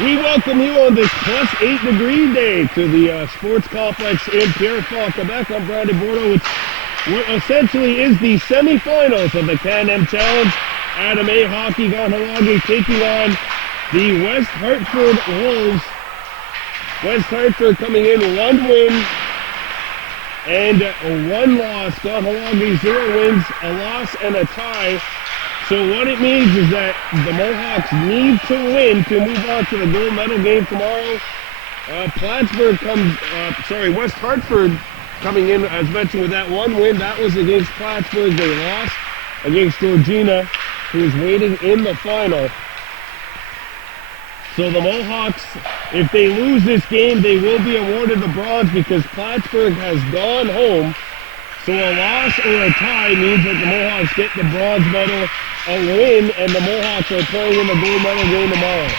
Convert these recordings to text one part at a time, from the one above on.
We welcome you on this plus 8-degree day to the sports complex in Pierrefonds, Quebec. I'm Brandon Bordeaux with what essentially is the semifinals of the Can-Am Challenge. Adam A. Hockey Kahnawake taking on the West Hartford Wolves. West Hartford coming in 1 win and 1 loss. Kahnawake 0 wins, a loss, and a tie. So what it means is that the Mohawks need to win to move on to the gold medal game tomorrow. West Hartford coming in, as mentioned, with that 1 win. That was against Plattsburgh. They lost against Georgina, who is waiting in the final. So the Mohawks, if they lose this game, they will be awarded the bronze because Plattsburgh has gone home. So a loss or a tie means that the Mohawks get the bronze medal. A win, and the Mohawks are playing in the gold medal game tomorrow.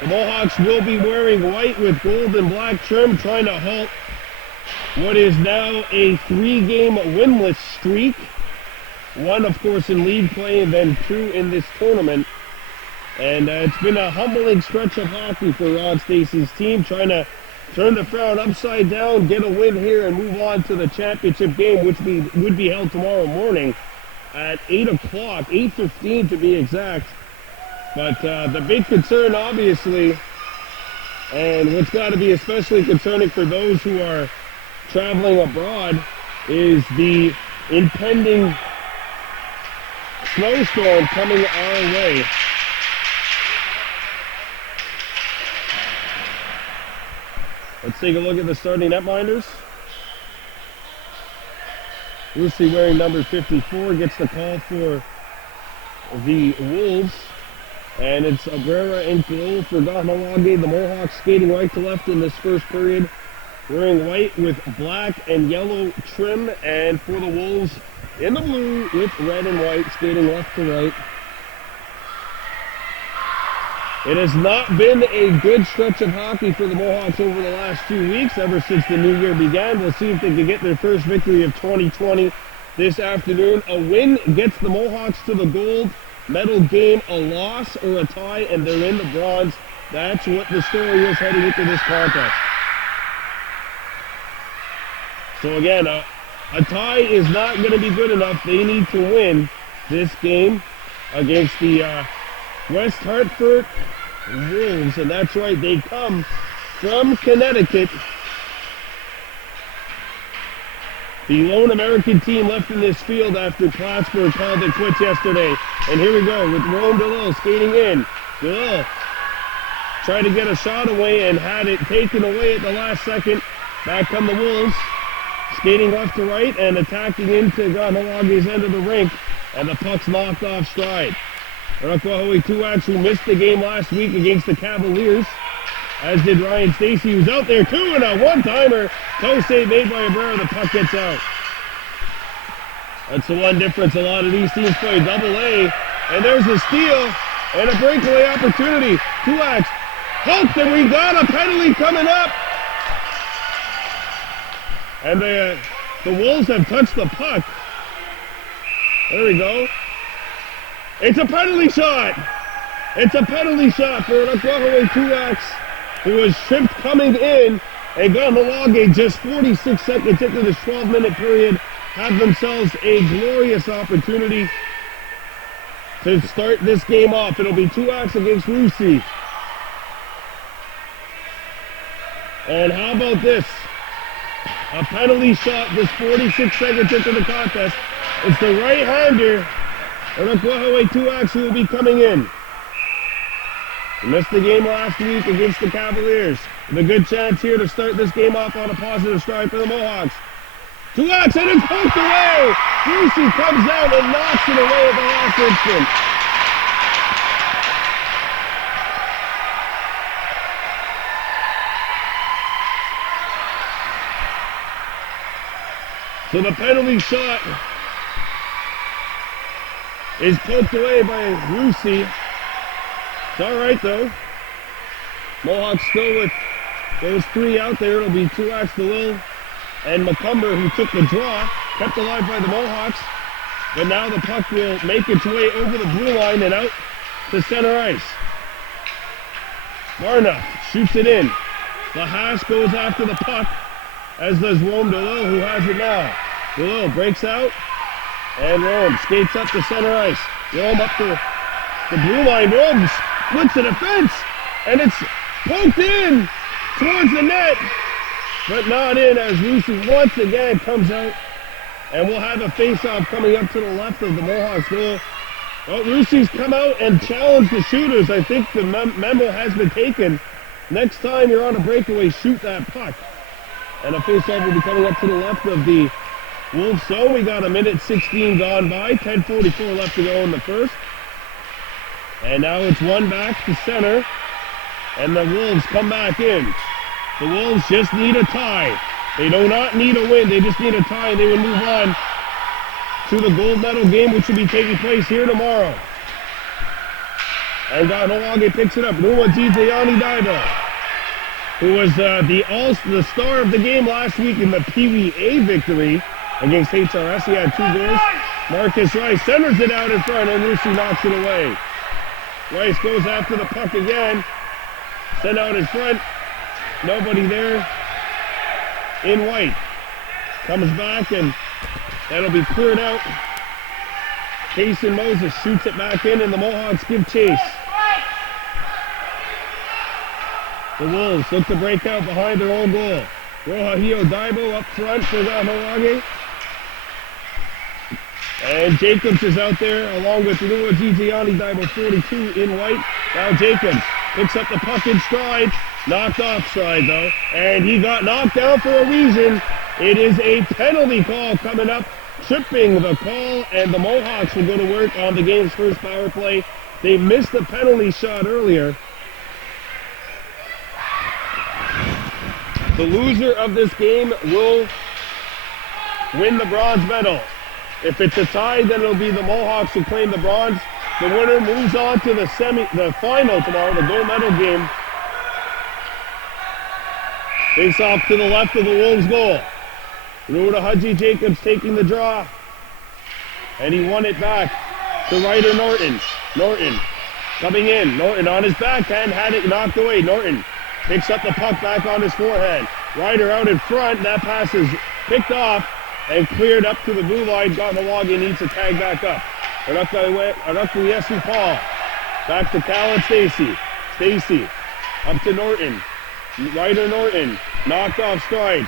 The Mohawks will be wearing white with gold and black trim, trying to halt what is now a 3-game winless streak. 1, of course, in league play, and then 2 in this tournament. And it's been a humbling stretch of hockey for Ron Stacey's team, trying to turn the crowd upside down, get a win here, and move on to the championship game, which would be held tomorrow morning at 8 o'clock, 8:15 to be exact. But the big concern, obviously, and what's got to be especially concerning for those who are traveling abroad, is the impending snowstorm coming our way. Let's take a look at the starting netminders. Lucy, wearing number 54, gets the call for the Wolves. And it's Abrera in goal for Kahnawake. The Mohawks skating right to left in this first period, wearing white with black and yellow trim. And for the Wolves, in the blue with red and white, skating left to right. It has not been a good stretch of hockey for the Mohawks over the last 2 weeks, ever since the new year began. We'll see if they can get their first victory of 2020 this afternoon. A win gets the Mohawks to the gold medal game, a loss or a tie, and they're in the bronze. That's what the story is heading into this contest. So again, a tie is not going to be good enough. They need to win this game against the West Hartford Wolves, and that's right, they come from Connecticut. The lone American team left in this field after Plattsburgh called it quits yesterday. And here we go with Rome DeLille skating in. DeLille tried to get a shot away and had it taken away at the last second. Back come the Wolves, skating left to right and attacking into Kahnawake's end of the rink, and the puck's knocked off stride. Hartford Tuax, who missed the game last week against the Cavaliers, as did Ryan Stacey, who's out there too, and a one-timer. Toe save made by Abrera, the puck gets out. That's the one difference. A lot of these teams play double A, and there's a steal and a breakaway opportunity. Tuax poked, and we got a penalty coming up. And the Wolves have touched the puck. There we go. It's a penalty shot. It's a penalty shot for Kahnawake Tuax, who was tripped coming in, and Kahnawake just 46 seconds into this 12-minute period have themselves a glorious opportunity to start this game off. It'll be Tuax against Lucy. And how about this? A penalty shot just 46 seconds into the contest. It's the right-hander, Kahnawake Tuax, who will be coming in. He missed the game last week against the Cavaliers. With a good chance here to start this game off on a positive stride for the Mohawks. Tuax, and it's poked away! Lucy comes out and knocks it away at the last instant. So the penalty shot is poked away by Lucy. It's all right, though. Mohawks still with those 3 out there. It'll be Tuax, DeLille, and McCumber, who took the draw, kept alive by the Mohawks. But now the puck will make its way over the blue line and out to center ice. Barna shoots it in. Lahas goes after the puck, as does Rome DeLille, who has it now. DeLille breaks out, and Rome skates up the center ice. Rome up to the blue line. Rome splits the defense, and it's poked in towards the net, but not in, as Lucy once again comes out, and we'll have a face-off coming up to the left of the Mohawks goal. Well, Rusi's come out and challenged the shooters. I think the memo has been taken. Next time you're on a breakaway, shoot that puck. And a face-off will be coming up to the left of the Wolves zone. We got a minute 16 gone by, 10:44 left to go in the first. And now it's one back to center, and the Wolves come back in. The Wolves just need a tie. They do not need a win, they just need a tie, and they will move on to the gold medal game, which will be taking place here tomorrow. And Kahnawake picks it up. Gianni Daibo, who was the star of the game last week in the Pee Wee A victory against HRS. He had 2 goals. Marcus Rice centers it out in front, and Lucy knocks it away. Rice goes after the puck again. Sent out in front. Nobody there. In white. Comes back, and that'll be cleared out. Jason Moses shoots it back in, and the Mohawks give chase. The Wolves look to break out behind their own goal. Rohahio Daibo up front for Kahnawake. And Jacobs is out there along with Gianni Daibo, 42 in white. Now Jacobs picks up the puck in stride. Knocked offside though. And he got knocked down for a reason. It is a penalty call coming up. Tripping the call, and the Mohawks will go to work on the game's first power play. They missed the penalty shot earlier. The loser of this game will win the bronze medal. If it's a tie, then it'll be the Mohawks who claim the bronze. The winner moves on to the final tomorrow, the gold medal game. Face off to the left of the Wolves' goal. Ruda Hudgy Jacobs taking the draw. And he won it back to Ryder Norton. Norton coming in. Norton on his backhand, had it knocked away. Norton picks up the puck back on his forehand. Ryder out in front. That pass is picked off and cleared up to the blue line. Kahnawake needs to tag back up. Yesu Paul. Back to Cal and Stacy. Stacy up to Norton. Ryder Norton knocked off stride.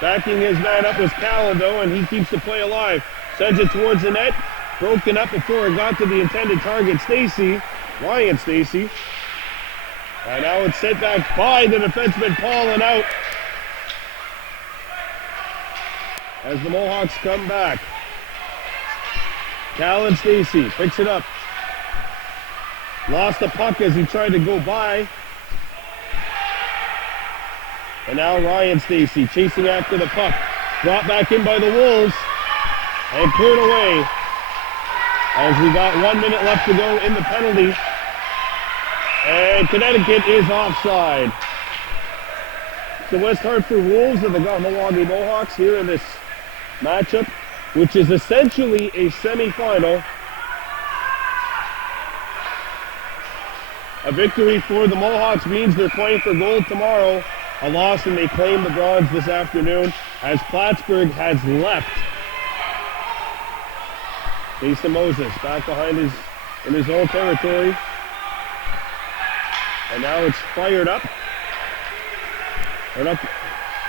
Backing his man up was Calando, and he keeps the play alive. Sends it towards the net. Broken up before it got to the intended target, Stacy. Ryan Stacy. And now it's sent back by the defenseman Paul and out. As the Mohawks come back. Callan Stacy picks it up. Lost the puck as he tried to go by. And now Ryan Stacy chasing after the puck. Brought back in by the Wolves. And cleared away. As we got 1 minute left to go in the penalty. And Connecticut is offside. The West Hartford Wolves and the Kahnawake Mohawks here in this matchup, which is essentially a semifinal. A victory for the Mohawks means they're playing for gold tomorrow. A loss and they claim the bronze this afternoon as Plattsburgh has left. Jason Moses back behind in his own territory. And now it's fired up. And up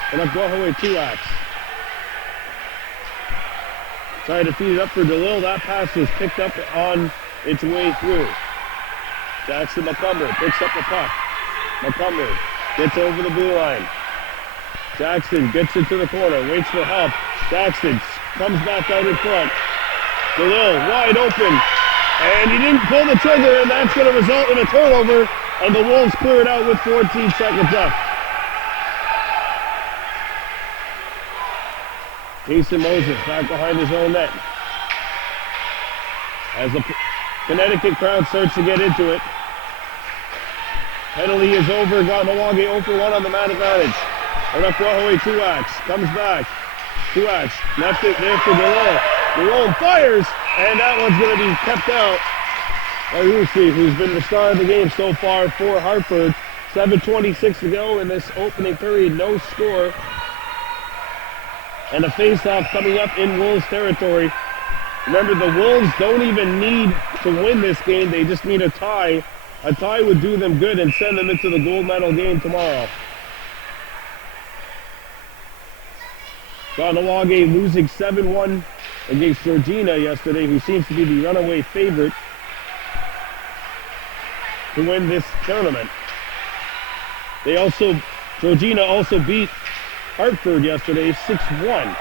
Guahaway Tuax. Trying to feed it up for DeLille. That pass was picked up on its way through. Jackson McCumber picks up the puck. McCumber gets over the blue line. Jackson gets it to the corner, waits for help. Jackson comes back out in front. DeLille wide open. And he didn't pull the trigger, and that's going to result in a turnover. And the Wolves clear it out with 14 seconds left. Jason Moses back behind his own net. As the Connecticut crowd starts to get into it. Penalty is over. Kahnawake 0 for 1 on the man advantage. Guahaway Tuax comes back. Tuax left it there for DeLille. DeLille fires, and that one's going to be kept out by Rusi, who's been the star of the game so far for Hartford. 7:26 to go in this opening period, no score. And a face-off coming up in Wolves territory. Remember, the Wolves don't even need to win this game. They just need a tie. A tie would do them good and send them into the gold medal game tomorrow. Kahnawake losing 7-1 against Georgina yesterday, who seems to be the runaway favorite to win this tournament. Georgina also beat Hartford yesterday 6-1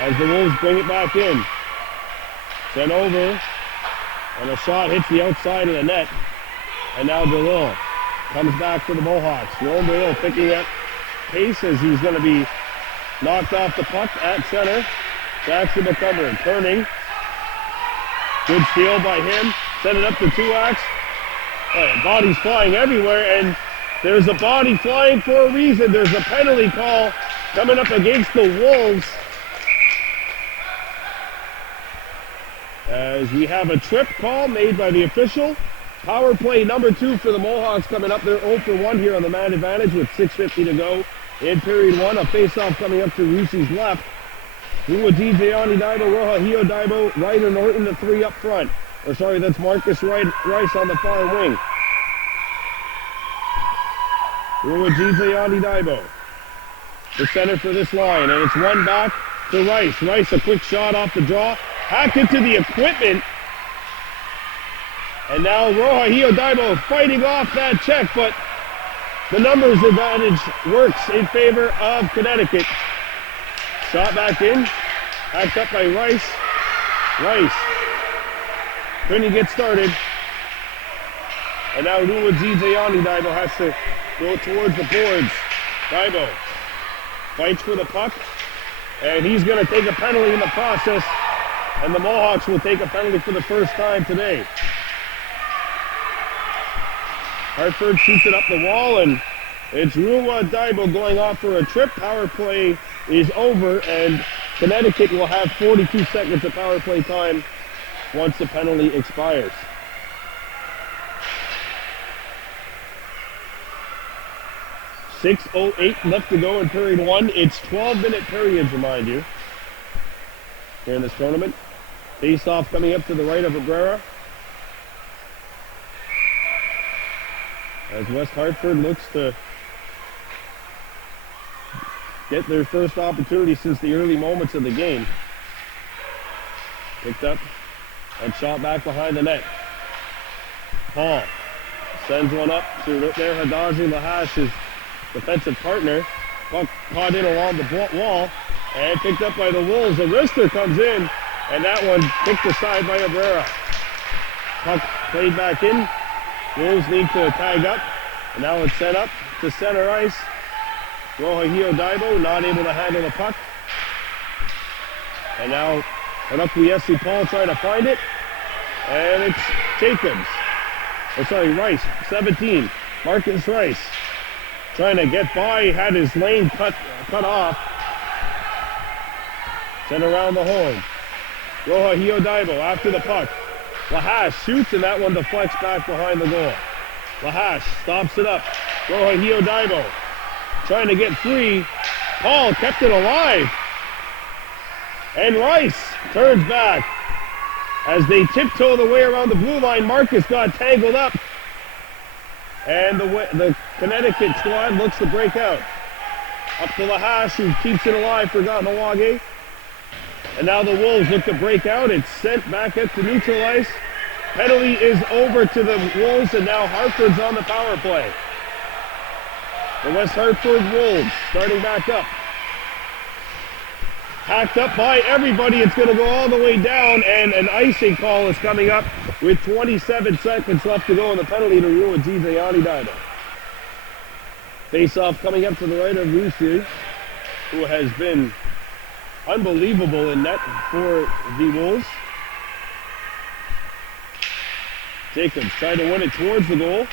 as the Wolves bring it back in. Sent over, and a shot hits the outside of the net. And now DeLille comes back for the Mohawks. Jerome DeLille picking up pace as he's going to be knocked off the puck at center. Jackson McCumber turning. Good steal by him. Send it up to Tuax. Bodies flying everywhere, and there's a body flying for a reason. There's a penalty call coming up against the Wolves. As we have a trip call made by the official. Power play number 2 for the Mohawks coming up. They're 0 for 1 here on the man advantage with 6:50 to go in period 1. A face-off coming up to Rusi's left. Rua DJ Daibo, Roja Hio Daibo, Ryder Norton, the 3 up front. That's Marcus Rice on the far wing. Rua DJ Daibo, the center for this line, and it's one back to Rice. Rice, a quick shot off the draw. Hacked into the equipment. And now Roja Hio Daibo fighting off that check, but the numbers advantage works in favor of Connecticut. Shot back in. Hacked up by Rice. Rice couldn't get started. And now Rua DJ Daibo has to go towards the boards. Daibo fights for the puck. And he's going to take a penalty in the process. And the Mohawks will take a penalty for the first time today. Hartford shoots it up the wall, and it's Rua Daibo going off for a trip. Power play is over, and Connecticut will have 42 seconds of power play time once the penalty expires. .608 left to go in period 1. It's 12-minute periods, remind you, here in this tournament. Face-off coming up to the right of Abrera. As West Hartford looks to get their first opportunity since the early moments of the game. Picked up and shot back behind the net. Paul sends one up to there. Hadazi Lahash's defensive partner. Puck caught in along the wall and picked up by the Wolves. Arista comes in, and that one kicked aside by Abrera. Puck played back in. Wolves need to tag up, and now it's sent up to center ice. Roja Hio Daibo not able to handle the puck. And now Anakuyesu Paul trying to find it. And it's Jacobs. Rice, 17. Marcus Rice trying to get by, had his lane cut off. Sent around the horn. Roja Hio Daibo after the puck. Lahash shoots, and that one deflects back behind the goal. Lahash stops it up. Roja Hio Daibo trying to get free. Paul kept it alive. And Rice turns back. As they tiptoe the way around the blue line, Marcus got tangled up. And the Connecticut squad looks to break out. Up to Lahash, who keeps it alive for Kahnawake. And now the Wolves look to break out. It's sent back up to neutral ice. Penalty is over to the Wolves, and now Hartford's on the power play. The West Hartford Wolves starting back up. Hacked up by everybody. It's going to go all the way down, and an icing call is coming up with 27 seconds left to go, and the penalty to Rua DJ Daibo. Face-off coming up to the right of Rusi, who has been unbelievable in net for the Wolves. Jacobs trying to win it towards the goal.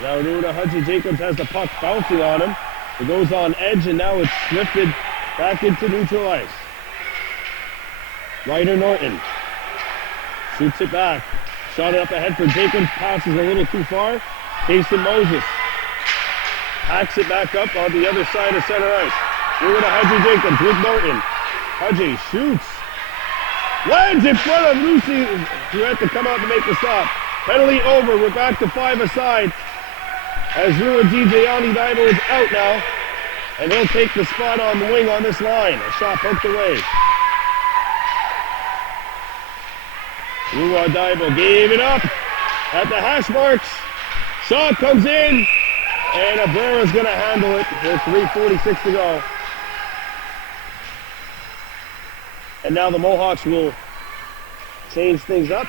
Now Runa Hudson Jacobs has the puck bouncing on him. It goes on edge, and now it's lifted back into neutral ice. Ryder Norton shoots it back. Shot it up ahead for Jacobs. Passes a little too far. Jason Moses hacks it back up on the other side of center ice. We're going to Hudgy Jacobs with Norton. Hudgy shoots. Lands in front of Lucy, who had to come out to make the stop. Penalty over. We're back to 5 aside. As Rua Gigiani Daibo is out now. And he'll take the spot on the wing on this line. A shot poked away. Rua Daibo gave it up at the hash marks. Shot comes in. And Abrera's going to handle it with 3:46 to go. And now the Mohawks will change things up.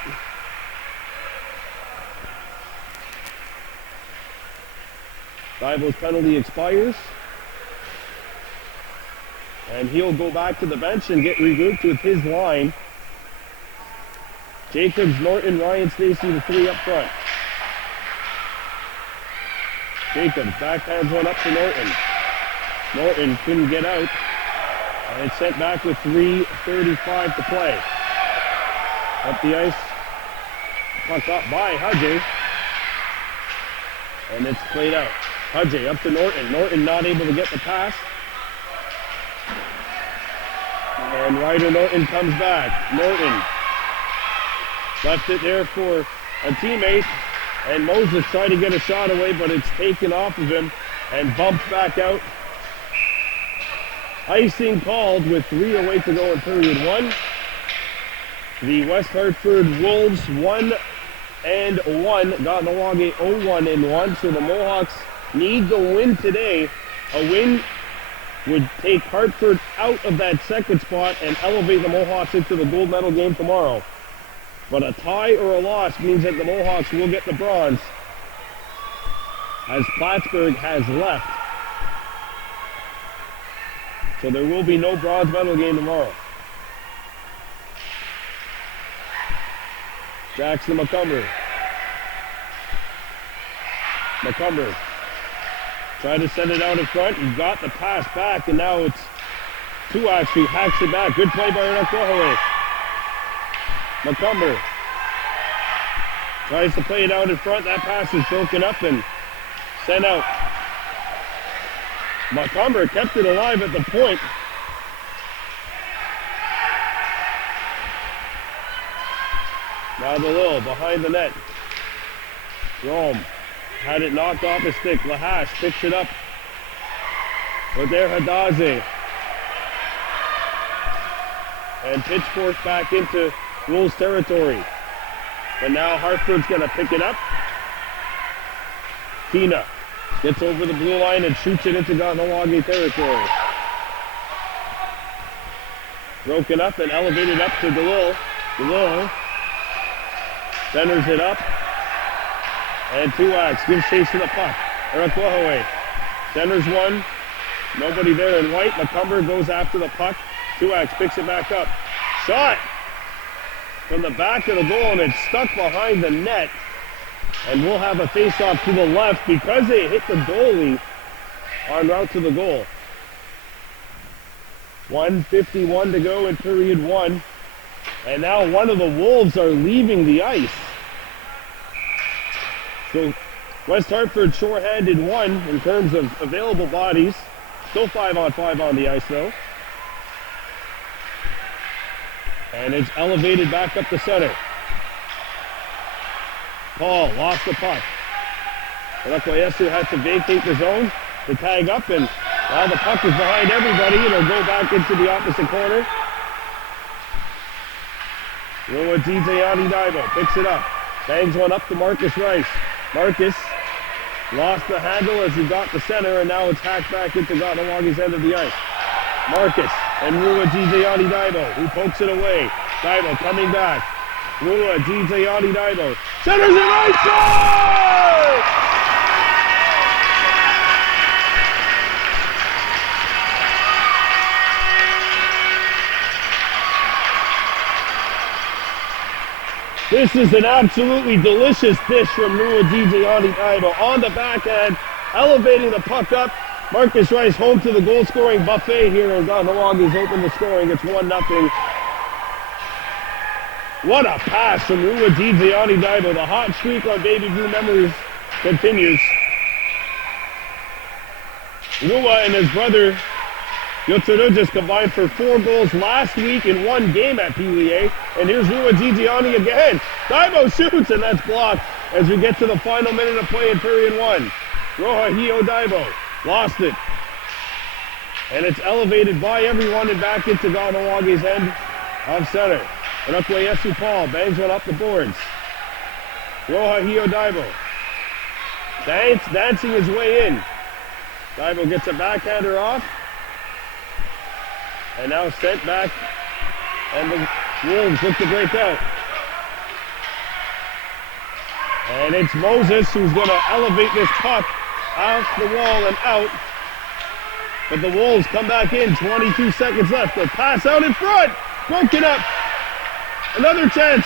Daibo's penalty expires. And he'll go back to the bench and get regrouped with his line. Jacobs, Norton, Ryan Stacy, the 3 up front. Jacobs backhands one up to Norton. Norton couldn't get out. And it's sent back with 3:35 to play. Up the ice. Puck up by Hudgy. And it's played out. Hudgy up to Norton. Norton not able to get the pass. And Ryder Norton comes back. Norton left it there for a teammate. And Moses tried to get a shot away, but it's taken off of him and bumped back out. Icing called with 3 away to go in period 1. The West Hartford Wolves 1-1. Kahnawake 0-1-1. So the Mohawks need the win today. A win would take Hartford out of that second spot and elevate the Mohawks into the gold medal game tomorrow. But a tie or a loss means that the Mohawks will get the bronze, as Plattsburgh has left. So there will be no bronze medal game tomorrow. Jackson McCumber. McCumber tried to send it out in front. He got the pass back, and now it's Tuax who hacks it back. Good play by Rakwahawe. McCumber tries to play it out in front. That pass is broken up and sent out. McCumber kept it alive at the point. Now the Lil behind the net. Rome had it knocked off his stick. Lahash picks it up. But there Hadaze. And pitchfork back into Wolves territory. But now Hartford's going to pick it up. Tina gets over the blue line and shoots it into Kahnawake territory. Broken up and elevated up to DeLille. DeLille centers it up. And Tuax gives chase to the puck. Eric Wahaway centers one. Nobody there in white. McCumber goes after the puck. Tuax picks it back up. Shot from the back of the goal, and it's stuck behind the net. And we'll have a face-off to the left because they hit the goalie en route to the goal. 1:51 to go in period 1. And now one of the Wolves are leaving the ice. So West Hartford shorthanded 1 in terms of available bodies. Still 5-on-5 on the ice though. And it's elevated back up the center. Paul lost the puck. Rakwayesu has to vacate the zone to tag up, and now the puck is behind everybody. It'll go back into the opposite corner. Rua Gigiani Daibo picks it up. Bangs one up to Marcus Rice. Marcus lost the handle as he got the center, and now it's hacked back into Kahnawaga's end of the ice. Marcus and Rua Gigiani Daibo, who pokes it away. Daibo coming back. Rua Gigiani Daibo centers it right side! This is an absolutely delicious dish from Rua Gigiani Daibo on the backhand, elevating the puck up. Marcus Rice home to the goal-scoring buffet here, and Kahnawake open the scoring. It's 1-0. What a pass from Rua Gigiani Daibo. The hot streak on Baby Blue Memories continues. Lua and his brother Yotsuno just combined for 4 goals last week in 1 game at PLA. And here's Lua Gigiani again. Daibo shoots, and that's blocked as we get to the final minute of play in period 1. Roja Hio Daibo lost it. And it's elevated by everyone and back into Kahnawak's end of center. And up way Yesu Paul bangs one up the boards. Roja Hio Daibo dancing his way in. Daibo gets a backhander off. And now sent back. And the Wolves look to break out. And it's Moses who's going to elevate this puck off the wall and out. But the Wolves come back in, 22 seconds left. The pass out in front, broken up. Another chance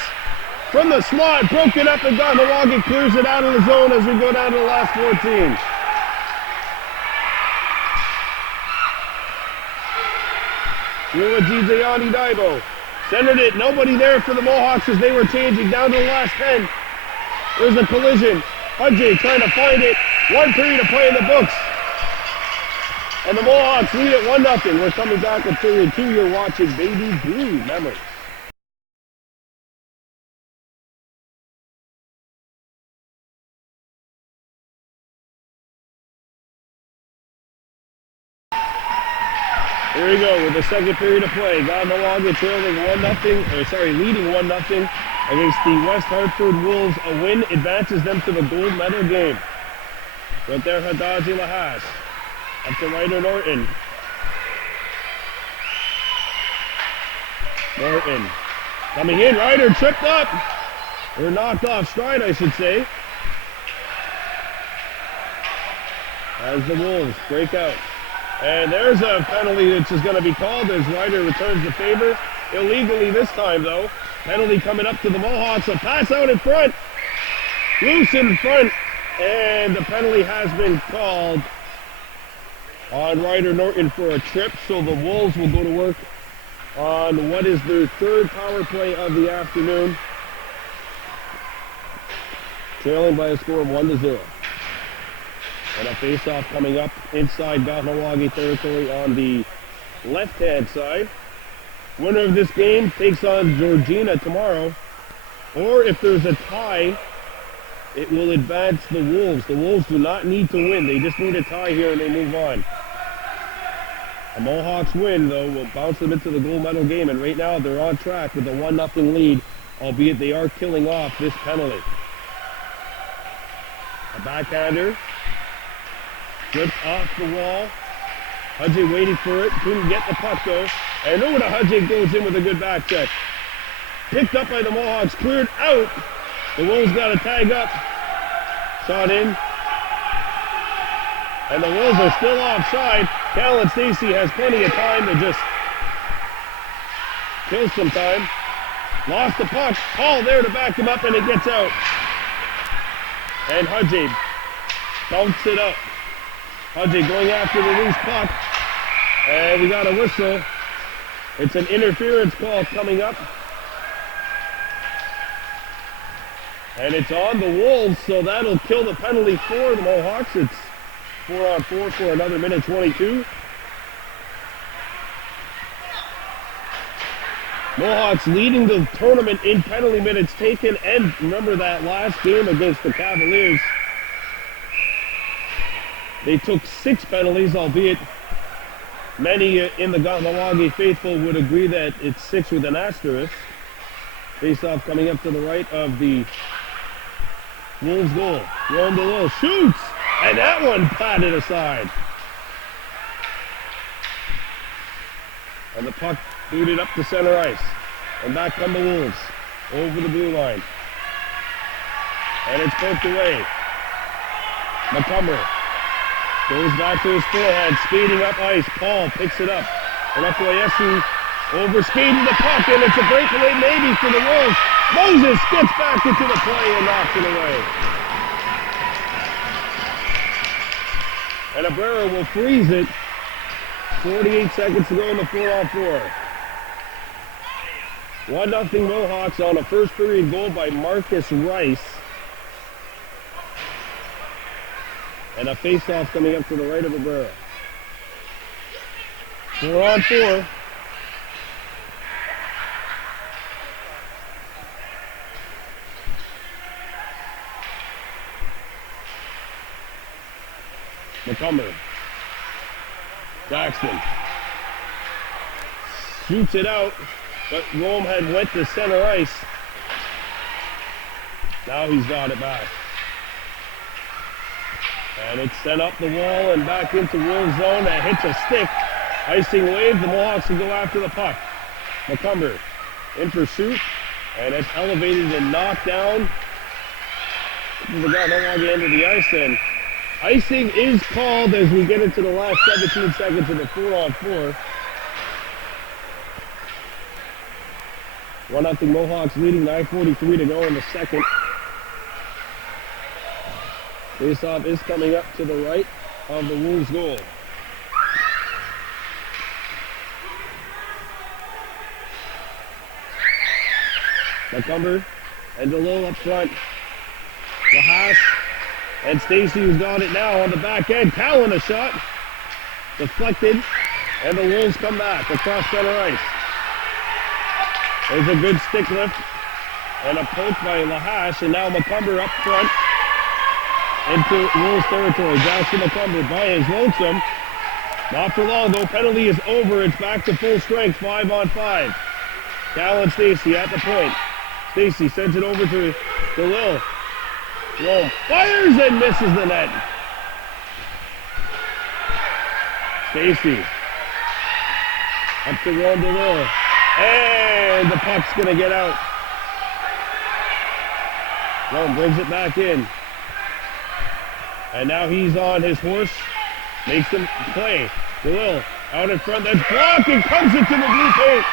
from the slot, broken up, and Kahnawake clears it out of the zone as we go down to the last 14. Lua Gigiani Daibo centered it, nobody there for the Mohawks as they were changing down to the last 10. There's a collision. Hudjay trying to find it. 1 period of play in the books. And the Mohawks lead it 1-0. We're coming back with period 2. You're watching Baby Blue Memories. Here we go with the second period of play. Kahnawake trailing leading 1-0 against the West Hartford Wolves. A win advances them to the gold medal game. Right there, Hadaji Lahas. Up to Ryder Norton. Norton coming in. Ryder tripped up. Or knocked off stride, I should say. As the Wolves break out. And there's a penalty that's just going to be called as Ryder returns the favor. Illegally this time, though. Penalty coming up to the Mohawks. A pass out in front. Loose in front. And the penalty has been called on Ryder Norton for a trip. So the Wolves will go to work on what is their 3rd power play of the afternoon. Trailing by a score of 1-0. And a face-off coming up inside Kahnawake territory on the left-hand side. Winner of this game takes on Georgina tomorrow. Or if there's a tie, it will advance the Wolves. The Wolves do not need to win. They just need a tie here and they move on. A Mohawks win, though, will bounce them into the gold medal game. And right now, they're on track with a 1-0 lead, albeit they are killing off this penalty. A backhander. Flipped off the wall. Hudjay waiting for it. Couldn't get the puck, though. And Noah Hudjay goes in with a good back check. Picked up by the Mohawks. Cleared out. The Wolves got a tag up. Shot in. And the Wolves are still offside. Callan Stacy has plenty of time to just kill some time. Lost the puck. Paul there to back him up, and it gets out. And Hudjay bounces it up. Hudjay going after the loose puck. And we got a whistle. It's an interference call coming up. And it's on the Wolves, so that'll kill the penalty for the Mohawks. It's 4-on-4 for another minute 22. Mohawks leading the tournament in penalty minutes taken. And remember that last game against the Cavaliers. They took 6 penalties, albeit many in the Kahnawake faithful would agree that it's 6 with an asterisk. Face-off coming up to the right of the Wolves goal. Ron DeLille shoots, and that one patted aside. And the puck booted up to center ice. And back come the Wolves over the blue line. And it's poked away. Montgomery goes back to his forehand, speeding up ice. Paul picks it up. And up to Yesu, over speeding the puck, and it's a breakaway maybe for the Wolves. Moses gets back into the play and knocks it away. And Abrera will freeze it. 48 seconds to go in the 4-on-4. 1-0 Mohawks on a first period goal by Marcus Rice. And a face-off coming up to the right of Abrera. 4-on-4. McCumber. Jackson. Shoots it out, but Rome had went to center ice. Now he's got it back. And it's sent up the wall and back into Wolves zone. That hits a stick. Icing wave. The Mohawks will go after the puck. McCumber in pursuit. And it's elevated and knocked down. The Kahnawake end of the ice. And icing is called as we get into the last 17 seconds of the 4-on-4. 1-0 Mohawks leading, 9:43 to go in the second. Faceoff is coming up to the right of the Wolves' goal. McCumber and DeLille up front. Lahash and Stacy, who's got it now on the back end. Callan a shot. Deflected. And the Wolves come back across center ice. There's a good stick lift. And a poke by Lahash. And now McCumber up front. Into Wolves territory. Jackson McCumber by his lonesome. Not for long though. Penalty is over. It's back to full strength. 5-on-5. Callan Stacy at the point. Stacy sends it over to DeLille. Rome fires and misses the net. Stacy. Up to Rome DeLille. And the puck's going to get out. Rome brings it back in. And now he's on his horse. Makes him play. DeLille out in front. That's blocked and comes into the blue paint.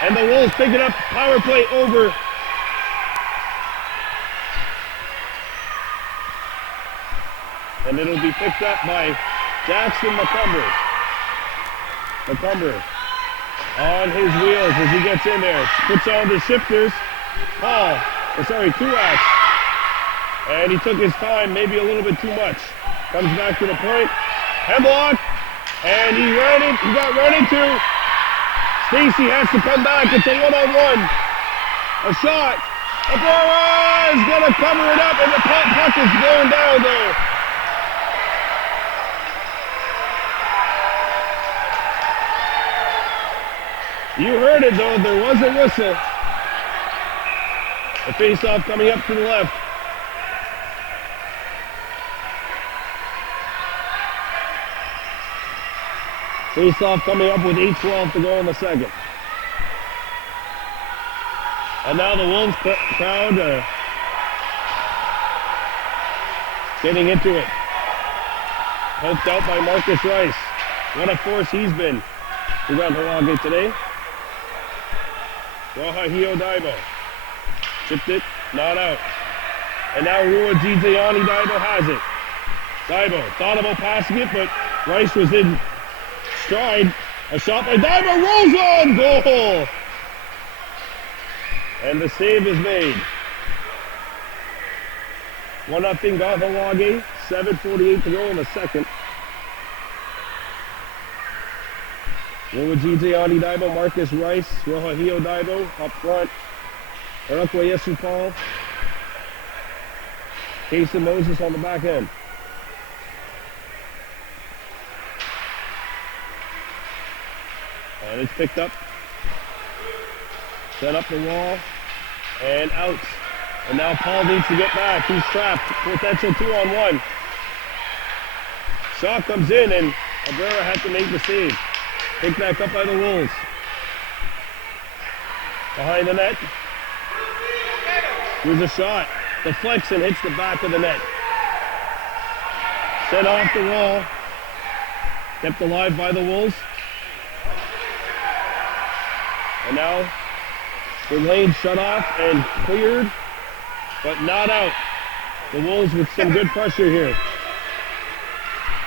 And the Wolves pick it up. Power play over. And it'll be picked up by Jackson McCumber. McCumber on his wheels as he gets in there. Puts on the shifters. Kuwak. And he took his time, maybe a little bit too much. Comes back to the point. Hemlock. And he got run into. Stacy has to come back. It's a 1-on-1. A shot. Abrera is going to cover it up, and the puck is going down there. You heard it, though. There was a whistle. The face-off coming up to the left. Face-off coming up with 8:12 to go in the second. And now the Wolves crowd getting into it. Poked out by Marcus Rice. What a force he's been. We got Kahnawake today. Rohahio Daibo. Chipped it, not out. And now Rua Giziani Daibo has it. Daibo thought about passing it, but Rice was in stride. A shot by Daibo, rolls on, goal! And the save is made. 1-0 Kahnawake, 7:48 to go in the second. Rua Giziani Daibo, Marcus Rice, Rohahio Daibo up front. Arukwa Yesu Paul. Casey Moses on the back end. And it's picked up. Set up the wall. And out. And now Paul needs to get back. He's trapped. Potential 2-on-1. Shot comes in and Abrera had to make the save. Picked back up by the Wolves. Behind the net. Here's a shot. Deflects and hits the back of the net. Set off the wall. Kept alive by the Wolves. And now the lane shut off and cleared, but not out. The Wolves with some good pressure here.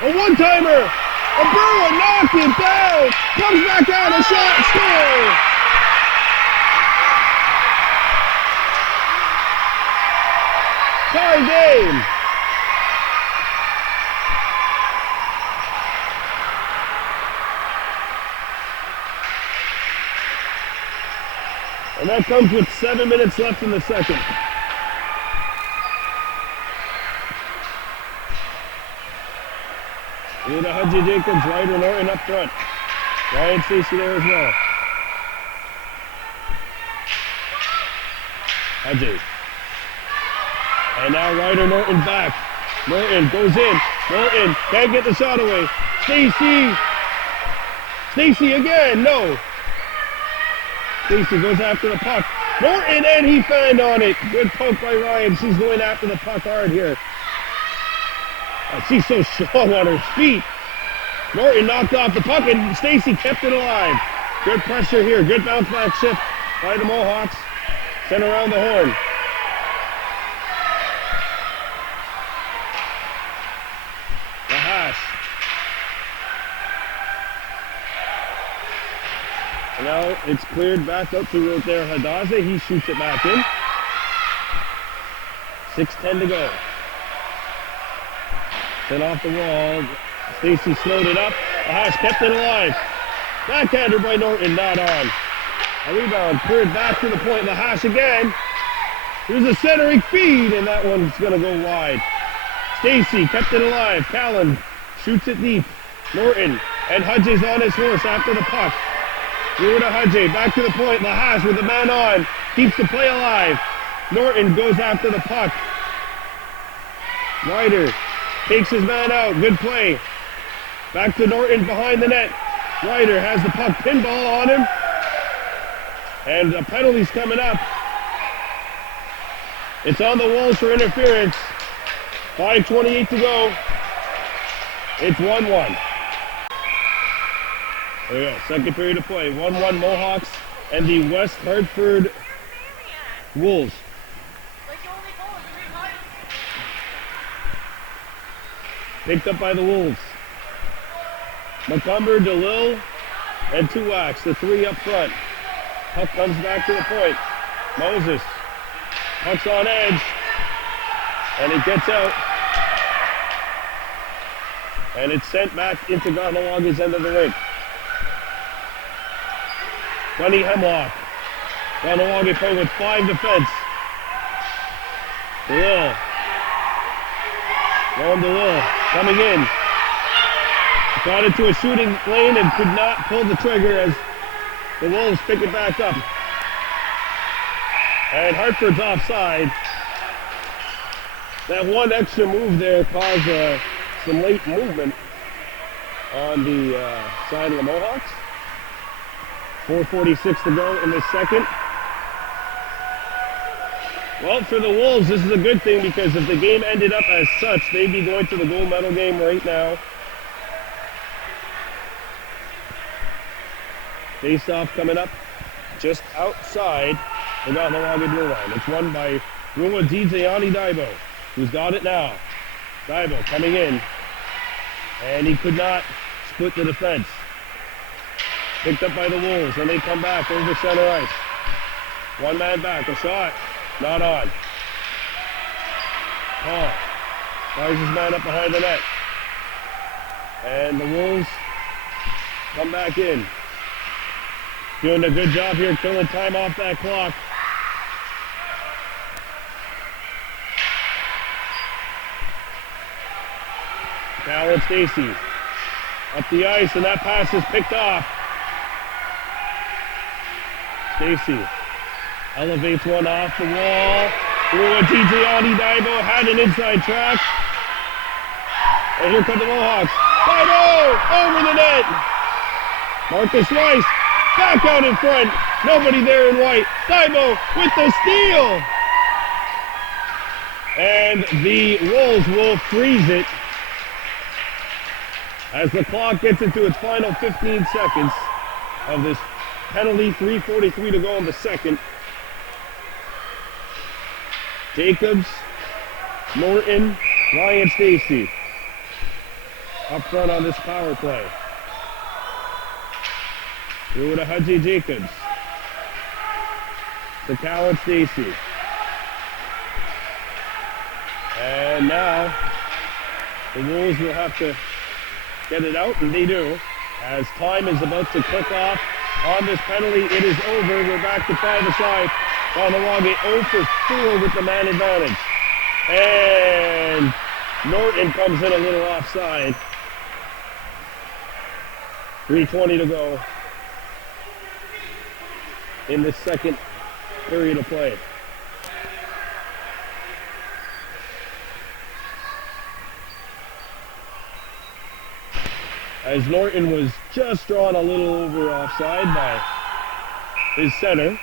A one-timer! Abrera knocked it down! Comes back out, a shot, score! Tie game! that comes with 7 minutes left in the second. With a Hudgy Jacobs, Ryder Norton up front. Ryan Stacy there as well. Hudgy. And now Ryder Norton back. Norton goes in. Norton can't get the shot away. Stacy. Stacy again. No. Stacy goes after the puck. Norton, and he found on it. Good poke by Ryan. She's going after the puck hard here. Oh, she's so strong on her feet. Norton knocked off the puck, and Stacy kept it alive. Good pressure here. Good bounce back shift by the Mohawks. Sent around the horn. The hash. And now it's cleared back up to right there. Hadaze, he shoots it back in. 6:10 to go. Sent off the wall. Stacy slowed it up. The hash kept it alive. Backhander by Norton, not on. A rebound cleared back to the point. The hash again. Here's a centering feed, and that one's going to go wide. Stacy kept it alive. Callan shoots it deep. Norton and Hudge's on his horse after the puck. Through to Hudge, back to the point. The hash with the man on. Keeps the play alive. Norton goes after the puck. Ryder takes his man out. Good play. Back to Norton behind the net. Ryder has the puck. Pinball on him. And a penalty's coming up. It's on the Wolves for interference. 5:28 to go. It's 1-1. There we go. Second period of play. 1-1 Mohawks and the West Hartford Wolves. Picked up by the Wolves. Montgomery, DeLille, and Tuwax, the three up front. Puck comes back to the point. Moses. Puck's on edge. And it gets out. And it's sent back into Kahnawake end of the rink. Gunny Hemlock. Kahnawake playing with 5 defense. DeLille. Long DeLille coming in. Got into a shooting lane and could not pull the trigger as the Wolves pick it back up. And Hartford's offside. That one extra move there caused some late movement on the side of the Mohawks. 4:46 to go in the second. Well, for the Wolves, this is a good thing because if the game ended up as such, they'd be going to the gold medal game right now. Face-off coming up just outside the Kahnawake blue line. It's won by Rua Dijayani Daibo, who's got it now. Daibo coming in, and he could not split the defense. Picked up by the Wolves, and they come back over center ice. One man back, a shot, not on. Paul fires his man up behind the net. And the Wolves come back in. Doing a good job here, killing time off that clock. Cal and Stacy up the ice, and that pass is picked off. Stacy elevates one off the wall. Rua Dijayani Daibo had an inside track. And here come the Mohawks. Daibo over the net. Marcus Rice back out in front. Nobody there in white. Daibo with the steal. And the Wolves will freeze it as the clock gets into its final 15 seconds of this penalty. 3:43 to go in the second. Jacobs, Norton, Ryan Stacy up front on this power play. Through to Hudgy Jacobs. To Callan Stacy. And now the Wolves will have to get it out, and they do, as time is about to click off on this penalty. It is over. We're back to 5-a-side. Kahnawake 0 for 4 with the man advantage. And Norton comes in a little offside. 3:20 to go in the second period of play. As Norton was just drawn a little over offside by his center.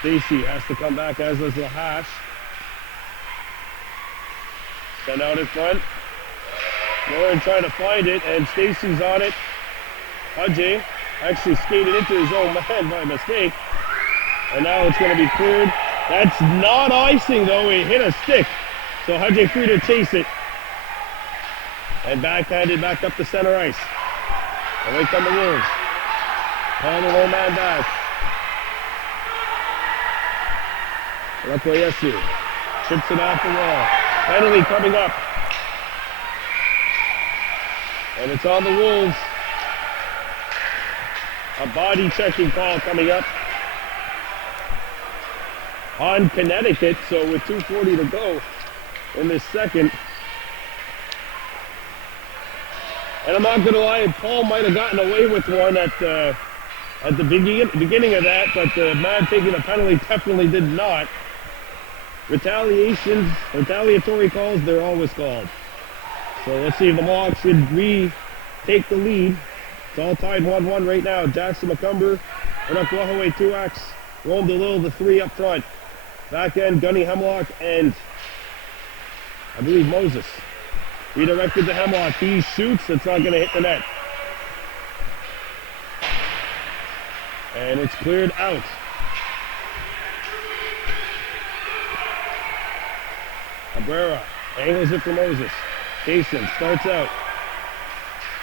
Stacy has to come back, as does Lahash. Send out in front. Lauren trying to find it, and Stacy's on it. Ajay actually skated into his own man by mistake. And now it's going to be cleared. That's not icing, though. It hit a stick. So Ajay free to chase it. And backhanded back up the center ice. Away come the Wolves. Call the low man back. Rakoyesu chips it off the wall. Penalty coming up. And it's on the Wolves. A body checking call coming up on Connecticut. So with 2:40 to go in this second. And I'm not going to lie, Paul might have gotten away with one at the beginning of that, but the man taking the penalty definitely did not. Retaliatory calls, they're always called. So let's see if the Mohawks should retake the lead. It's all tied 1-1 right now. Jackson McCumber, Kahnawake 2X, Rome DeLille, the 3 up front. Back end, Gunny Hemlock, and I believe Moses. Redirected to Hemlock. He shoots, it's not going to hit the net. And it's cleared out. Abrera angles it for Moses. Jason starts out.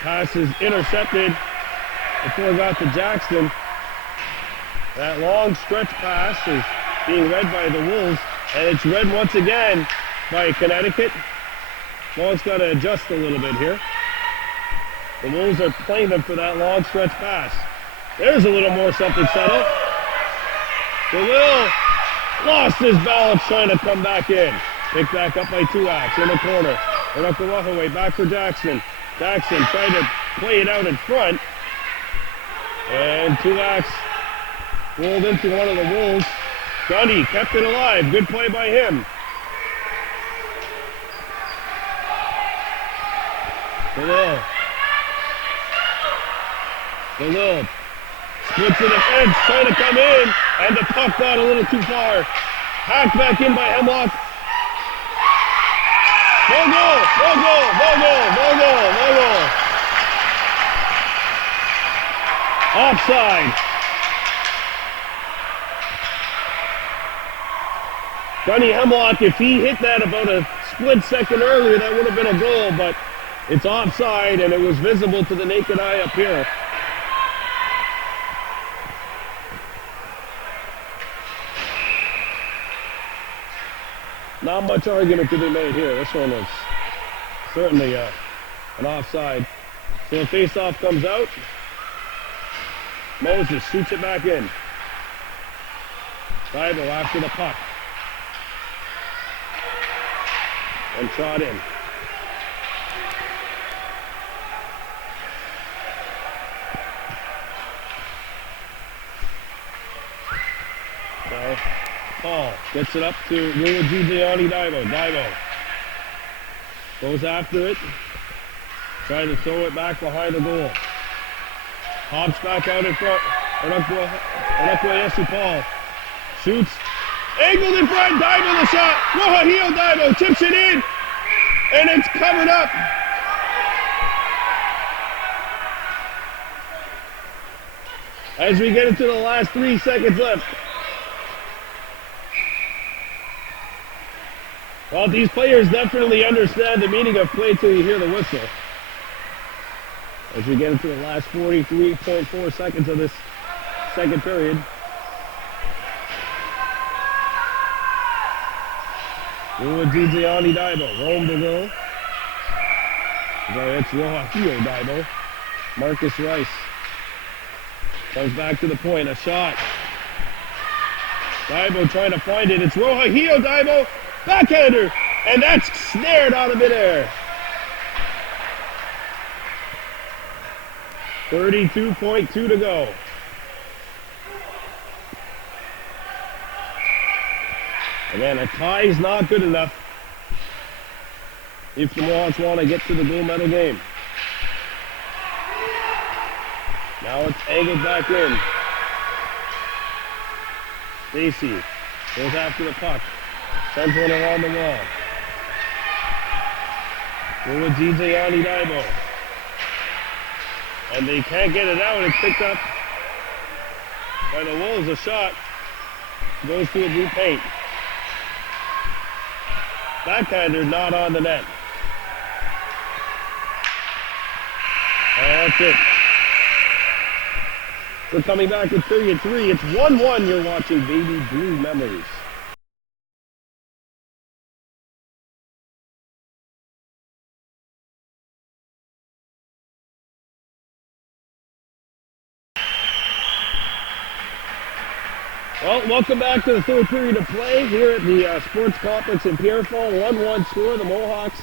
Pass is intercepted before it got to Jackson. That long stretch pass is being read by the Wolves, and it's read once again by Connecticut. Mohawks got to adjust a little bit here. The Wolves are playing them for that long stretch pass. There's a little more something settled. DeLille lost his balance trying to come back in. Picked back up by 2X in the corner. Kahnawake back for Jackson. Jackson trying to play it out in front. And 2X rolled into one of the Wolves. Gunny kept it alive. Good play by him. DeLille splits the defense, trying to come in, and the puck got a little too far. Hacked back in by Hemlock. No goal, no goal, no goal, no goal, no goal. Offside. Gunny Hemlock, if he hit that about a split second earlier, that would have been a goal, but it's offside, and it was visible to the naked eye up here. Not much argument to be made here. This one is certainly an offside. So the face-off comes out. Moses shoots it back in. Bible after the puck. And shot in. So Paul gets it up to Luigi Daibo. Daibo goes after it. Trying to throw it back behind the goal. Hops back out in front. Rakoyesu Paul shoots. Angled in front. Daibo the shot. Rohahio Daibo tips it in. And it's covered up. As we get into the last 3 seconds left. Well, these players definitely understand the meaning of play till you hear the whistle. As we get into the last 43.4 seconds of this second period. Luigi Daibo, Rome DeLille, So it's Rohahio Daibo. Marcus Rice comes back to the point. A shot. Daibo trying to find it. It's Rohahio Daibo. Backhander. And that's snared out of midair. 32.2 to go. Again, a tie is not good enough if the Mohawks want to get to the gold medal game. Now it's angled back in. Stacy goes after the puck. Sends one around the wall. We're with DJ Yanni Daibo. And they can't get it out. It's picked up by the Wolves. A shot goes to a blue paint. Backhander not on the net. And that's it. We're coming back with period 3. It's 1-1. You're watching Baby Blue Memories. Well, welcome back to the third period of play here at the Sports Complex in Pierrefonds. 1-1 score, the Mohawks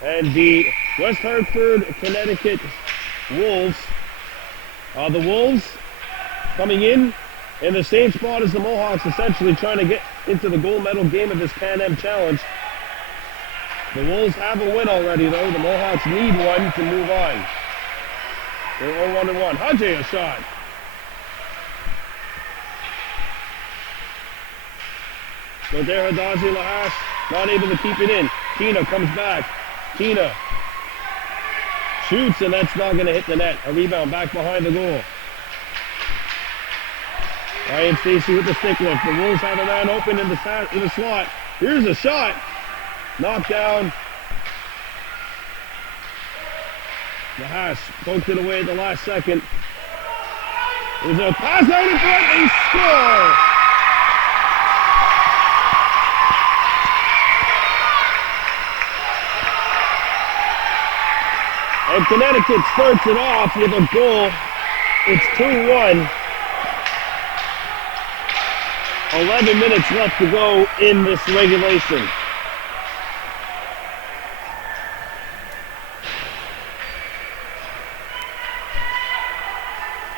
and the West Hartford, Connecticut Wolves. The Wolves coming in the same spot as the Mohawks, essentially trying to get into the gold medal game of this Pan Am Challenge. The Wolves have a win already, though. The Mohawks need one to move on. They're 0-1-1. Hajay a shot. So there, Hadazi Lahash not able to keep it in. Tina comes back. Tina shoots, and that's not going to hit the net. A rebound back behind the goal. Ryan Stacy with the stick lift. The Wolves have a man open in the slot. Here's a shot. Knocked down. Lahash poked it away at the last second. There's a pass out in front. They score! And Connecticut starts it off with a goal. It's 2-1. 11 minutes left to go in this regulation.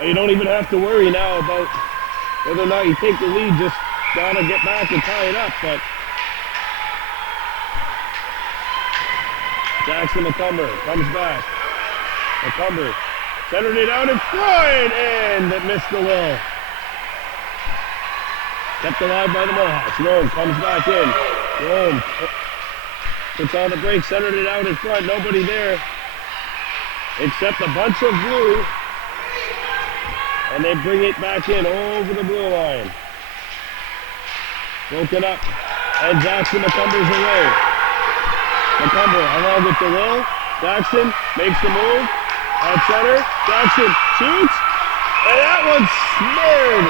You don't even have to worry now about whether or not you take the lead. Just gotta get back and tie it up. But Jackson McCumber comes back. McCumber centered it out in front, and it missed the wall. Kept alive by the Mohawks. Rome comes back in. Rome puts on the brake, centered it out in front. Nobody there except a bunch of blue. And they bring it back in over the blue line. Broken up. And Jackson McCumber's away. McCumber along with the will. Jackson makes the move. At center, Jackson shoots, and that one's snared.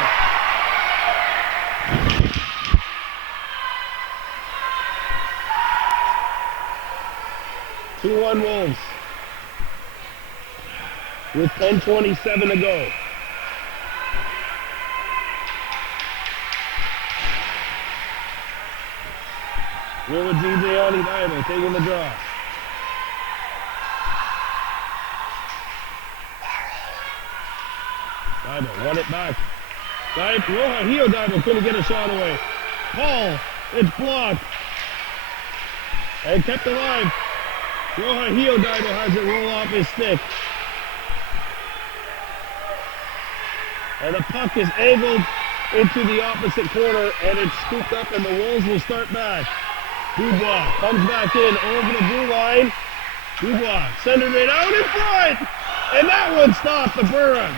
2-1 Wolves with 10:27 to go. We're with DJ Yanni Daibo taking the draw. Daibo won it back. Rohahio Daibo couldn't get a shot away. Paul, it's blocked. And kept alive. Rohahio Daibo has it roll off his stick. And the puck is angled into the opposite corner, and it's scooped up, and the Wolves will start back. Dubois comes back in over the blue line. Dubois centered it out in front, and that one stopped the Burra.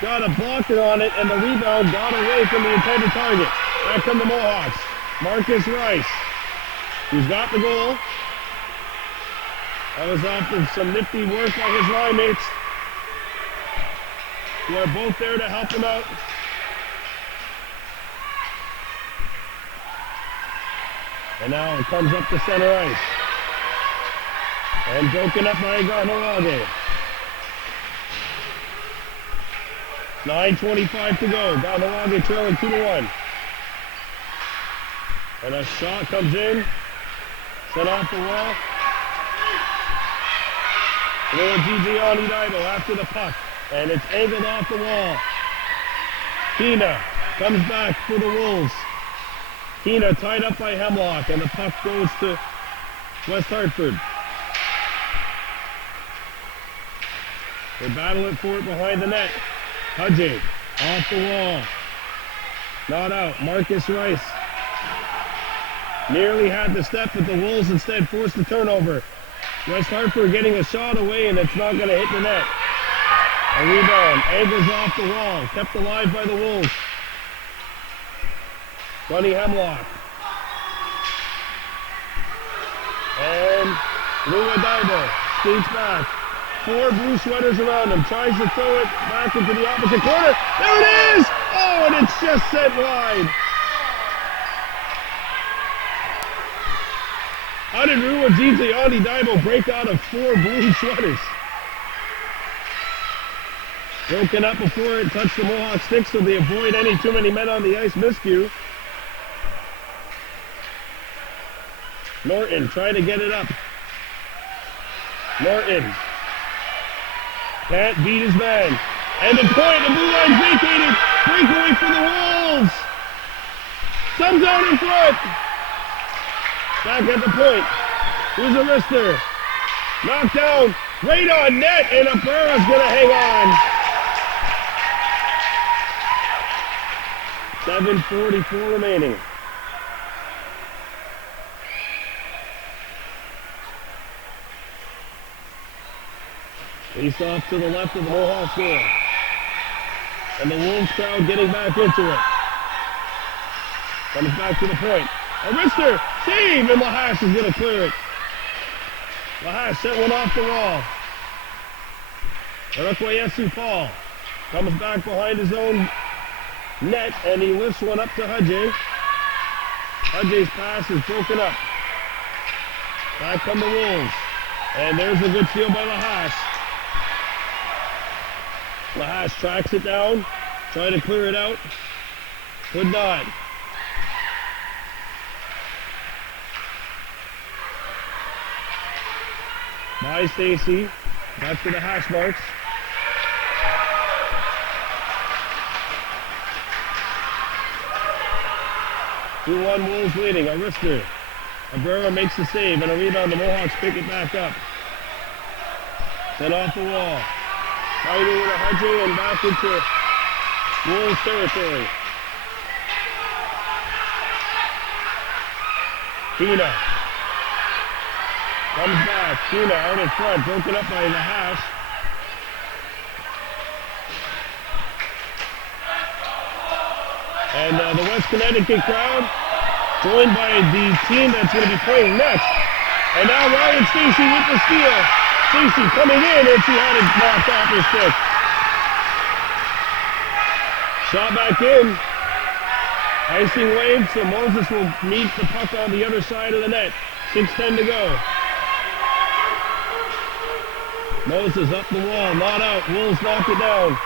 Got a blocker on it, and the rebound got away from the intended target. Back come the Mohawks. Marcus Rice, who's got the goal. That was after some nifty work by his line mates, who are both there to help him out. And now it comes up to center ice. And broken up by Kahnawake. 9:25 to go. Kahnawake trailing 2-1. And a shot comes in. Sent off the wall. Luigi Onidaibo after the puck. And it's angled off the wall. Keena comes back for the Wolves. Keena tied up by Hemlock, and the puck goes to West Hartford. They battle it for it behind the net. Hudge off the wall. Not out. Marcus Rice nearly had the step, but the Wolves instead forced the turnover. West Hartford getting a shot away, and it's not going to hit the net. A rebound. Angles off the wall. Kept alive by the Wolves. Bunny Hemlock. And Luadaibo skates back. 4 blue sweaters around him. Tries to throw it back into the opposite corner. There it is! Oh, and it's just sent wide. How did Luigi Onidaibo break out of 4 blue sweaters? Broken up before it touched the Mohawk stick, so they avoid any too many men on the ice miscue. Norton trying to get it up. Norton can't beat his man. And the point, the blue line vacated. Breakaway for the Wolves. Comes out in front. Back at the point. Who's a wrister? Knocked down. Right on net, and Abrera's going to hang on. 7:44 remaining. Face off to the left of the Mohawk score. And the Wolves crowd getting back into it. Comes back to the point. A wrister, save, and Lahash is going to clear it. Lahash sent one off the wall. Erekwayesu Paul comes back behind his own net, and he lifts one up to Hudge. Hudge's pass is broken up. Back come the Wolves. And there's a good steal by Lahash. Lahash tracks it down, trying to clear it out. Could not. By Stacy. Back to the hash marks. Two-1 Wolves leading. A wrister. Abrera makes the save, and a rebound. The Mohawks pick it back up. Sent off the wall. Fighting with a Hudge and back into Wolves territory. Keena comes back. Keena out in front, broken up by the hash. And the West Connecticut crowd, joined by the team that's going to be playing next. And now Ryan Stacy with the steal. Stacy coming in, and she had it knocked off her stick. Shot back in. Icing wave, so Moses will meet the puck on the other side of the net. 6:10 to go. Moses up the wall, not out. Wolves knock it down.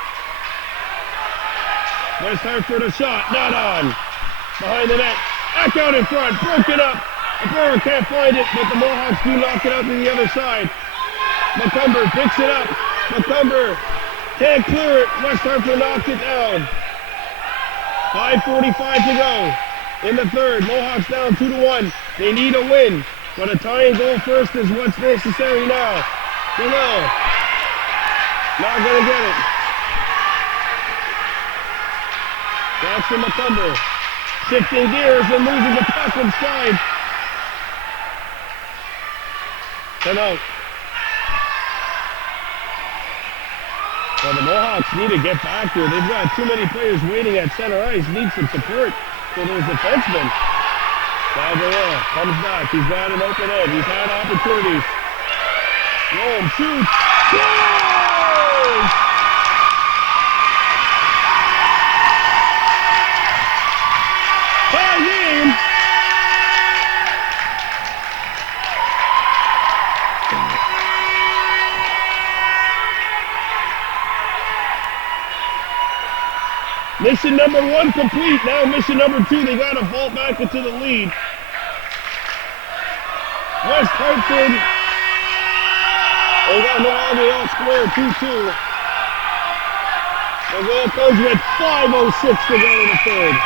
West Hartford a shot, not on. Behind the net, back out in front, broken up. Abrera can't find it, but the Mohawks do knock it out to the other side. McCumber picks it up. McCumber can't clear it. West Hartford knocks it down. 5:45 to go in the third. Mohawks down 2-1. They need a win, but a tying goal first is what's necessary now. Below. Not gonna get it. Jackson McCumber shifting gears and losing the puck inside. Sent out. Well, the Mohawks need to get back here. They've got too many players waiting at center ice. Need some support for those defensemen. Gabriel comes back. He's got an open end. He's had opportunities. Rome shoots. Scores! Tie game. Mission number 1 complete. Now mission number 2. They got to vault back into the lead. West Hartford. They got Kahnawake all square 2-2. The goal comes with 5:06 to go in the third.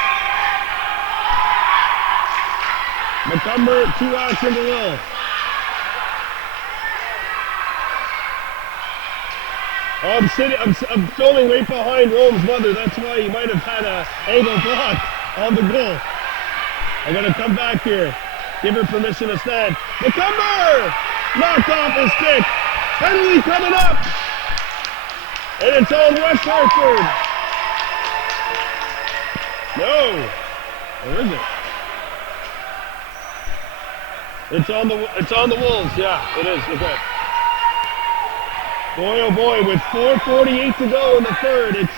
Macomber 2 outs in the middle. I'm filming right behind Rome's mother. That's why you might have had an angle block on the goal. I'm going to come back here. Give her permission to stand. Macomber! Knocked off his stick. Penalty coming up. And it's on West Hartford. No. Where is it? It's on the Wolves. Yeah, it is. Okay. Boy, oh boy, with 4:48 to go in the third, it's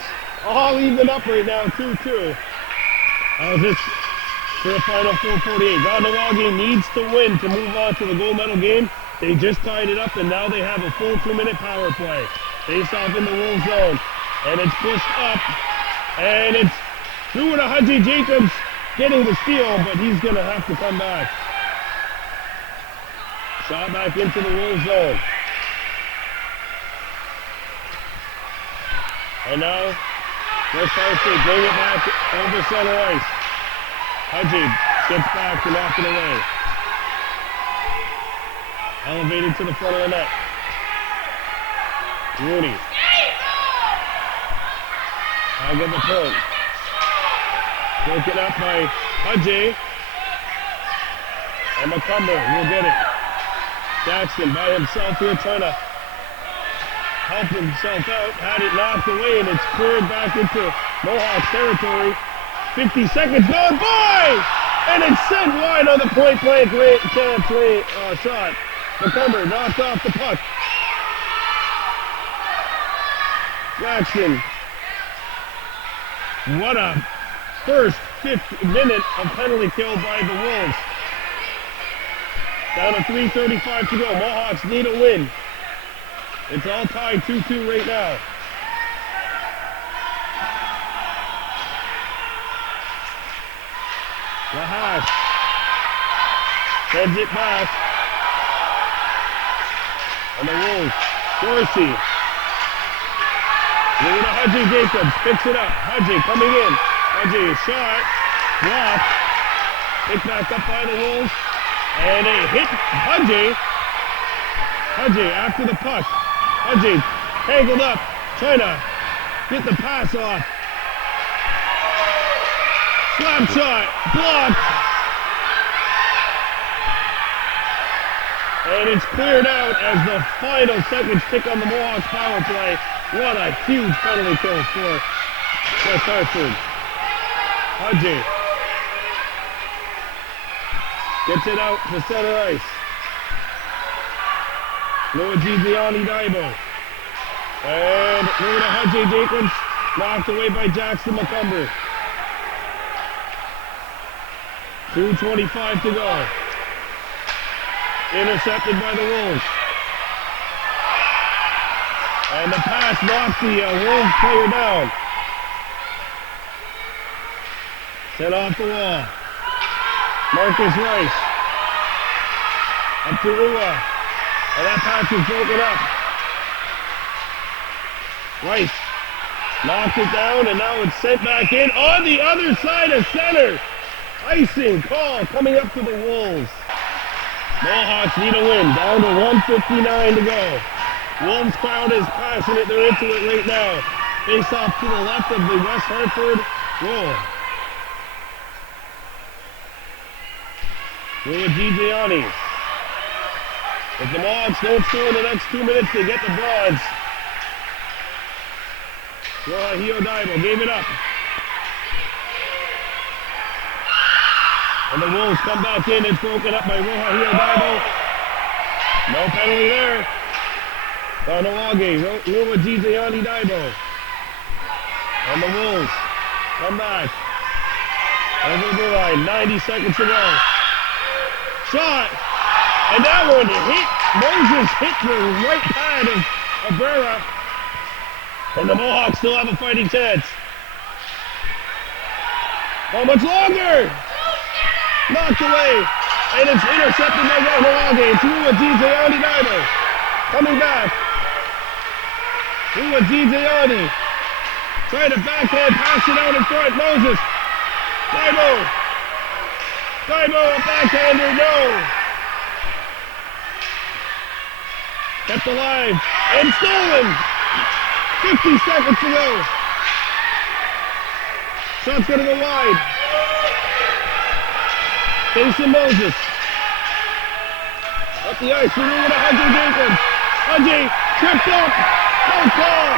all even up right now, 2-2. How's this for a final 4:48? Kahnawake needs to win to move on to the gold medal game. They just tied it up, and now they have a full 2-minute power play. Face off in the Wolves zone, and it's pushed up, and it's through to Hudgy Jacobs getting the steal, but he's going to have to come back. Shot back into the Wolves zone. And now, West Hartford bring it back over center ice. Hudgy gets back to knock it away. Elevated to the front of the net. Rooney. I'll get the point. Broken up by Hudgy. And Macomber will get it. Jackson by himself here trying to help himself out. Had it knocked away and it's cleared back into Mohawks territory. 50 seconds gone by! And it's sent wide on the point blank chance shot. Macomber knocked off the puck. Jackson. What a first 5 minute of penalty kill by the Wolves. Down to 3:35 to go. Mohawks need a win. It's all tied 2-2 right now. Lahash sends it back. And the Wolves. Dorsey. Moving to Hudgy Jacobs. Picks it up. Hudgy coming in. Hudgy shot. Blocked. Picked back up by the Wolves. And they hit Hudgy. Hudgy after the puck. Hudgy tangled up. Trying to get the pass off. Slap shot. Blocked. And it's cleared out as the final seconds tick on the Mohawks power play. What a huge penalty kill for West Hartford. Hudgy gets it out to center ice. Luigi Daibo. And over to Hudgy Jacobs. Knocked away by Jackson Macomber. 2:25 to go. Intercepted by the Wolves. And the pass knocked the Wolves player down. Set off the wall. Marcus Rice. Up to Ua. And that pass is broken up. Rice knocked it down, and now it's sent back in on the other side of center. Icing call coming up to the Wolves. Mohawks need a win. Down to 1:59 to go. Wolves crowd is passionate. They're into it right now. Face off to the left of the West Hartford goal. Luigi Gianni. If the Mohawks don't score in the next 2 minutes, they get the bronze. Rohahio Daibo gave it up. And the Wolves come back in. It's broken up by Rohahio Daibo. No penalty there. Kahnawake, Luigi Daibo. And the Wolves come back. Over the line, 90 seconds to go. Shot! And that one hit, Moses hit the right pad of Abrera. And the Mohawks still have a fighting chance. How much longer? Knocked away. And it's intercepted by Kahnawake. It's Rua Giziani Dido. Coming back. Rua Giziani. Trying to backhand, pass it out in front. Moses. Dido. Dido, a backhander, no. Kept alive. And stolen. 50 seconds to go. Shot's gonna go wide. Facing Moses. Up the ice, we're doing a Hunter Jacobs. Hunter tripped up. No call.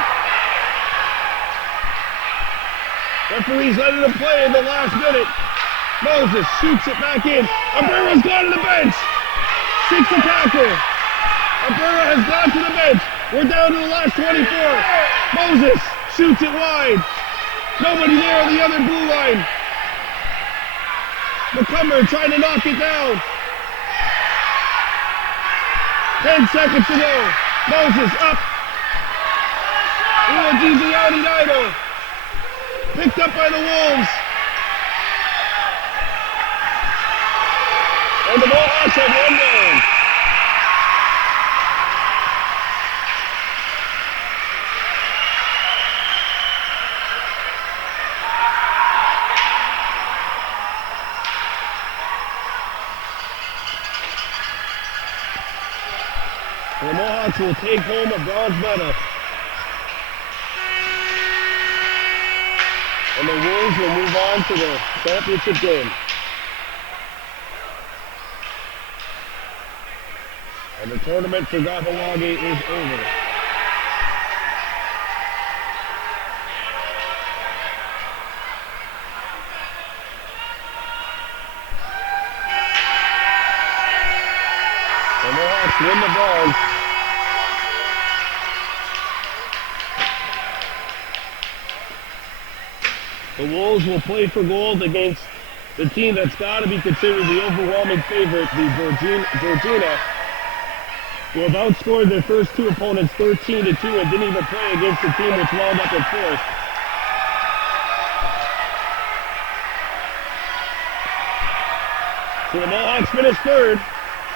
Referee's letting him play in the last minute. Moses shoots it back in. Abreu's gone to the bench. Seeks the tackle. Abreu has gone to the bench. We're down to the last 24. Moses shoots it wide. Nobody there on the other blue line. McCumber trying to knock it down. 10 seconds to go. Moses up. Rua Giziani Dido. Picked up by the Wolves. And the Mohawks have one down. The Mohawks will take home a bronze medal. And the Wolves will move on to the championship game. And the tournament for Kahnawake is over. The Mohawks win the bronze. The Wolves will play for gold against the team that's got to be considered the overwhelming favorite, the Georgina, who have outscored their first two opponents 13-2 and didn't even play against the team which wound up in fourth. So the Mohawks finish third.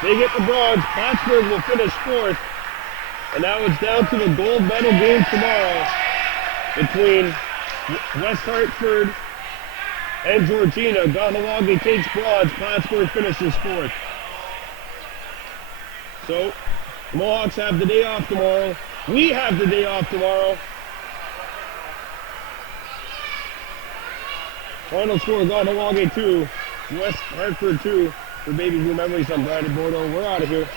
They get the bronze. Plattsburgh will finish fourth. And now it's down to the gold medal game tomorrow between West Hartford and Georgina. Kahnawake takes bronze. Plattsburgh finishes fourth. So the Mohawks have the day off tomorrow. We have the day off tomorrow. Final score, Kahnawake 2, West Hartford 2. For Baby Blue Memories, I'm Brandon Bordeaux. We're out of here.